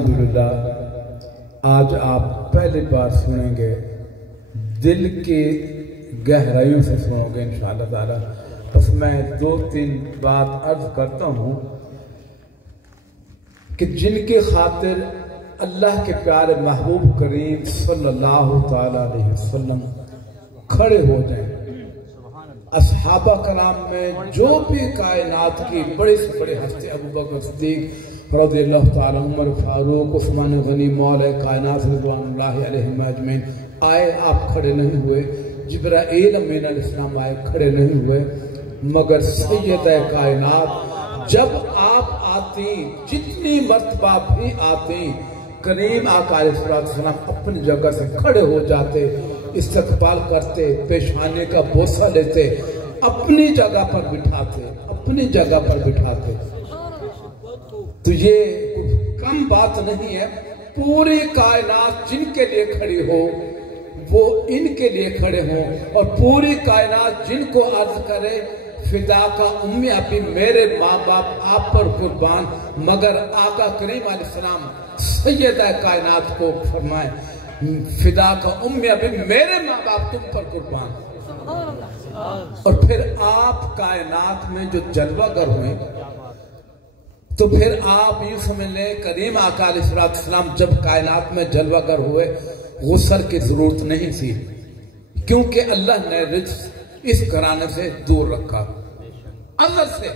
الحمدللہ آج آپ پہلی بار سنیں گے، دل کی گہرائیوں سے سنو گے انشاءاللہ تعالی۔ بس میں دو تین بات عرض کرتا ہوں کہ جن کی خاطر اللہ کے پیارے محبوب کریم صلی اللہ تعالی علیہ وسلم کھڑے ہو جائیں۔ اصحابہ کرام میں جو بھی کائنات کی بڑے سے بڑے ہستی، ابو بکر صدیق رضی اللہ تعالی، عمر فاروق، عثمان غنی، مولا کائنات رضوان اللہ علیہم اجمعین آئے، آپ کھڑے نہیں ہوئے۔ جبرائیل امین علیہ السلام آئے، کھڑے نہیں ہوئے، مگر سیدہ کائنات جب آپ آتی، جتنی مرتبہ بھی آتی، کریم آقا علیہ السلام اپنی جگہ سے کھڑے ہو جاتے، استقبال کرتے، پیشانے کا بوسہ لیتے، اپنی جگہ پر بٹھاتے، اپنی جگہ پر بٹھاتے۔ تو یہ کم بات نہیں ہے، پوری کائنات جن کے لیے کھڑی ہو وہ ان کے لیے کھڑے ہوں، اور پوری کائنات جن کو عرض کرے فدا کا امی ابی، میرے ماں باپ آپ پر قربان، مگر آقا کریم علیہ السلام سیدہ کائنات کو فرمائے فدا کا امی ابی، میرے ماں باپ تم پر قربان۔ اور پھر آپ کائنات میں جو جلوہ گر ہوئے، تو پھر آپ یوں سمجھ لیں کریم آقا علیہ السلام جب کائنات میں جلوہ گر ہوئے، غسل کی ضرورت نہیں تھی، کیونکہ اللہ نے رزق اس گھرانے سے دور رکھا اللہ سے۔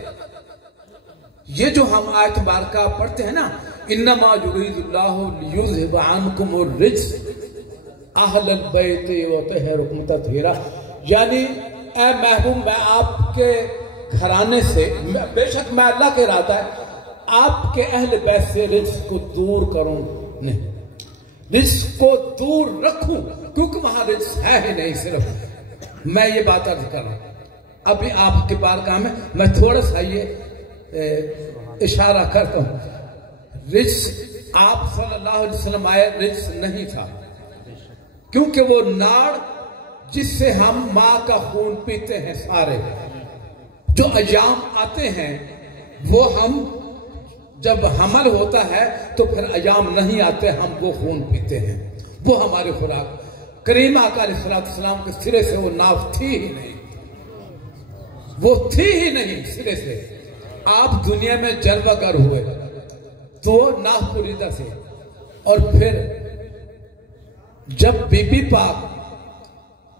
یہ جو ہم آیت مبارکہ پڑھتے ہیں نا، انما یرید اللہ لیذھب عنکم الرجس اہل البیت وطہرکم تطہیرا، یعنی اے محبوب میں آپ کے گھرانے سے، بے شک میں اللہ کے ارادہ ہے آپ کے اہل بیت سے رزق کو دور کروں نہیں، رزق کو دور رکھوں، کیونکہ وہاں رزق ہے ہی نہیں۔ صرف میں یہ بات عرض کر رہا ہوں، ابھی آپ کے بارگاہ میں میں تھوڑا سا یہ اشارہ کرتا ہوں، رزق آپ صلی اللہ علیہ وسلم آئے، رزق نہیں تھا، کیونکہ وہ ناڑ جس سے ہم ماں کا خون پیتے ہیں، سارے جو ایام آتے ہیں وہ ہم جب حمل ہوتا ہے تو پھر ایام نہیں آتے، ہم وہ خون پیتے ہیں، وہ ہماری خوراک۔ کریم آقا علیہ السلام کے سرے سے وہ ناف تھی ہی نہیں، وہ تھی ہی نہیں سرے سے۔ آپ دنیا میں جلوہ گر ہوئے تو ناف پریدہ سے، اور پھر جب بی بی پاک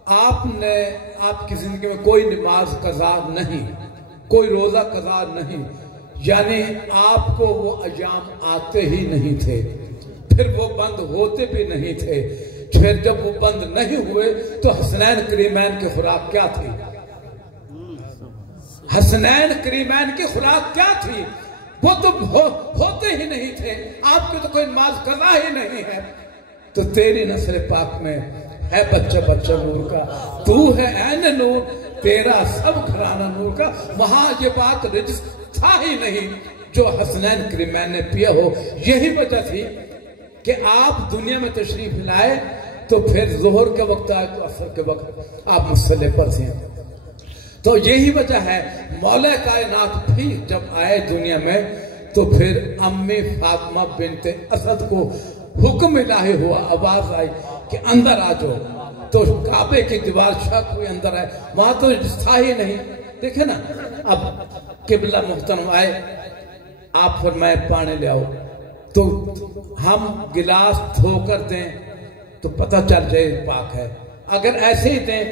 آپ نے، آپ کی زندگی میں کوئی نماز قضا نہیں، کوئی روزہ قضا نہیں، یعنی آپ کو وہ ایام آتے ہی نہیں تھے، پھر وہ بند ہوتے بھی نہیں تھے۔ پھر جب وہ بند نہیں ہوئے تو حسنین کریمین کی خوراک کیا تھی؟ حسنین کریمین کی خوراک کیا تھی؟ وہ تو ہوتے ہی نہیں تھے، آپ کی تو کوئی نماز قضا ہی نہیں ہے۔ تو تیری نسل پاک میں ہے بچہ بچہ نور کا، تو ہے عین نور، تیرا سب گھرانہ نور کا۔ وہاں یہ بات رزق تھا ہی نہیں جو حسنین کریمین نے پیا ہو۔ یہی وجہ تھی کہ آپ دنیا میں تشریف لائے تو پھر ظہر کے وقت آئے تو عصر کے وقت آپ مصلی پر تھے۔ تو یہی وجہ ہے مولا کائنات بھی جب آئے دنیا میں تو پھر امی فاطمہ بنت اسد کو حکم الہی ہوا، آواز آئی کہ اندر آ جاؤ، تو کعبے کی دیوار شک ہوئی، اندر آئے، وہاں تو تھا ہی نہیں۔ دیکھیں نا، اب قبلہ محترم آئے، آپ فرمائے پانی لے آؤ، تو ہم گلاس دھو کر دیں تو پتہ چل جائے پاک ہے، اگر ایسے ہی دیں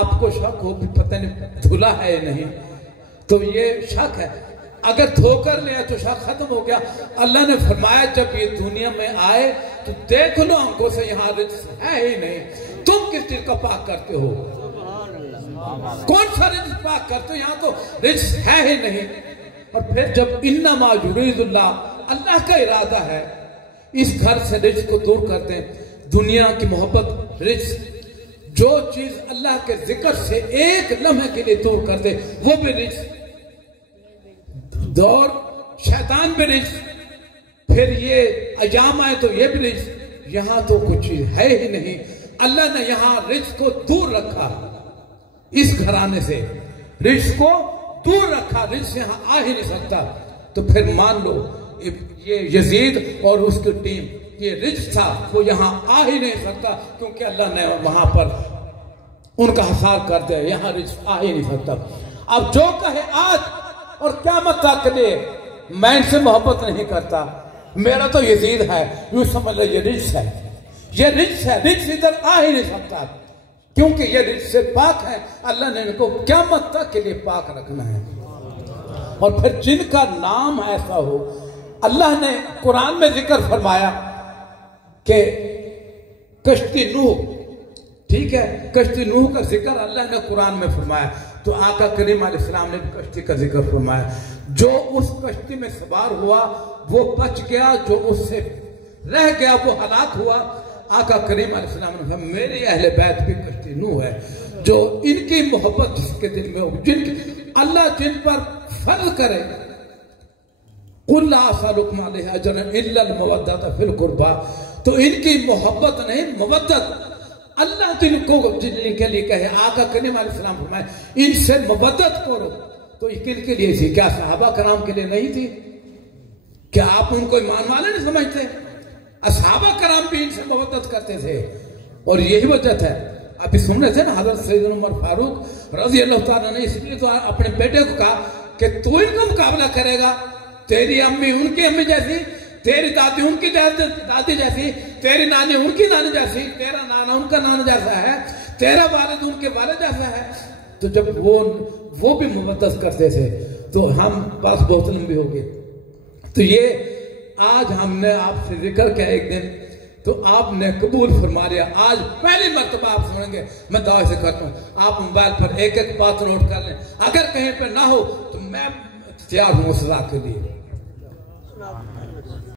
آپ کو شک ہو کہ پتہ نہیں دھلا ہے نہیں، تو یہ شک ہے۔ اگر دھو کر لیا تو شک ختم ہو گیا۔ اللہ نے فرمایا جب یہ دنیا میں آئے تو دیکھ لو آنکھوں سے، یہاں رزق ہے ہی نہیں، تم کس چیز کا پاک کرتے ہو؟ کون سا رزق پاک کرتے ہو؟ یہاں تو رزق ہے ہی نہیں۔ اور پھر جب انما یرید اللہ کا ارادہ ہے اس گھر سے رزق کو دور کر دیں، دنیا کی محبت، رزق، جو چیز اللہ کے ذکر سے ایک لمحے کے لیے دور کر دے وہ بھی رزق، دور شیطان بھی رزق، پھر یہ ایام آئے تو یہ بھی رزق۔ یہاں تو کچھ چیز ہے ہی نہیں، اللہ نے یہاں رزق کو دور رکھا، اس گھرانے سے رزق کو دور رکھا، رزق یہاں آ ہی نہیں سکتا۔ تو پھر مان لو یہ یزید اور اس کی ٹیم یہ رجس تھا، وہ یہاں آ ہی نہیں سکتا، کیونکہ اللہ نے وہاں پر ان کا حصار کر دیا، یہاں رجس آ ہی نہیں سکتا۔ اب جو کہے آج اور قیامت تک کے لیے میں ان سے محبت نہیں کرتا، میرا تو یزید ہے، یوں سمجھ لے یہ رجس ہے، یہ رجس ہے، رجس ادھر آ ہی نہیں سکتا، کیونکہ یہ رجس سے پاک ہے، اللہ نے ان کو قیامت تک کے لیے پاک رکھنا ہے۔ اور پھر جن کا نام ایسا ہو، اللہ نے قرآن میں ذکر فرمایا کہ کشتی نوح، ٹھیک ہے، کشتی نوح کا ذکر اللہ نے قرآن میں فرمایا، تو آقا کریم علیہ السلام نے کشتی کا ذکر فرمایا۔ جو اس کشتی میں سوار ہوا وہ بچ گیا، جو اس سے رہ گیا وہ ہلاک ہوا۔ آقا کریم علیہ السلام نے فرمایا میری اہل بیت کی کشتی نوح ہے، جو ان کی محبت جس کے دل میں ہو، اللہ جن پر فرض کرے، قُلْ لَا أَسْأَلُكُمْ عَلَيْهِ أَجْرًا إِلَّا الْمَوَدَّةَ فِي الْقُرْبَى، تو ان کی محبت نہیں مودت، اللہ جن کو جن کے لیے کہے، آقا کریم علیہ السلام فرمائے ان سے مودت کرو، تو یہ کن کے لیے تھی؟ کیا صحابہ کرام کے لیے نہیں تھی؟ کیا آپ ان کو ایمان والے نہیں سمجھتے؟ صحابہ کرام بھی ان سے مودت کرتے تھے، اور یہی وجہ ہے، ابھی سن رہے تھے نا حضرت سیدنا عمر فاروق رضی اللہ تعالیٰ نے اس لیے تو اپنے بیٹے کو کہا کہ تو ان کا مقابلہ کرے گا، تیری امی ان کی امی جیسی، تیری دادی ان کی دادی جیسی، تیری نانی ان کی نانی جیسی، تیرا نانا ان کا نانا جیسا ہے، تیرا والد ان کے والد جیسا ہے۔ تو جب وہ بھی مودت کرتے تھے تو ہم بات بہت لمبی ہوگی۔ تو یہ آج ہم نے آپ سے ذکر کیا ایک دن، تو آپ نے قبول فرما لیا، آج پہلی مرتبہ آپ سنیں گے، میں دعوے سے کرتا ہوں آپ موبائل پر ایک ایک بات نوٹ کر لیں، اگر کہیں پہ نہ ہو تو میں تیار ہوں اس راہ کے لیے۔